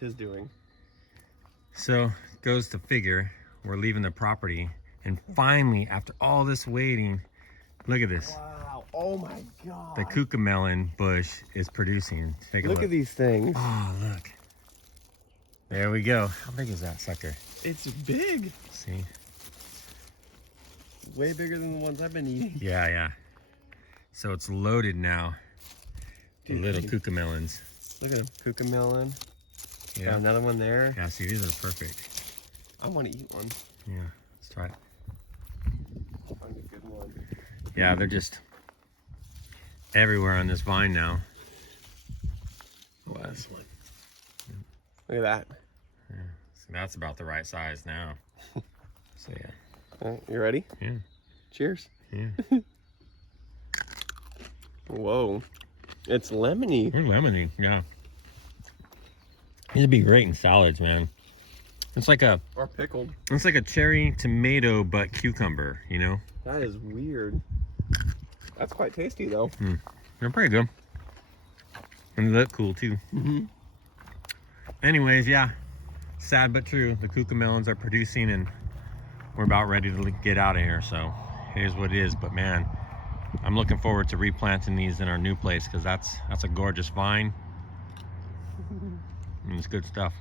Is doing. So goes to figure, we're leaving the property, and finally, after all this waiting, look at this. Wow! Oh my God! The cucamelon bush is producing. Take a look. Look at these things. Oh, look. There we go. How big is that sucker? It's big. See? Way bigger than the ones I've been eating. Yeah. So it's loaded now. The Dude, little cucamelons. Look at them. Cucamelon. Yeah. Got another one there. Yeah, see, these are perfect. I want to eat one. Yeah, let's try it. Find a good one. Yeah, they're just everywhere on this vine now. Last one. Look at that. Yeah, so that's about the right size now. So yeah. All right, you ready? Yeah. Cheers. Yeah. Whoa. It's lemony. They're lemony, yeah. These would be great in salads, man. It's like a pickled. It's like a cherry tomato but cucumber, you know? That is weird. That's quite tasty though. They're pretty good. And they look cool too. Anyways, yeah. Sad but true. The cucamelons are producing and we're about ready to get out of here. So here's what it is. But man, I'm looking forward to replanting these in our new place because that's a gorgeous vine. And it's good stuff.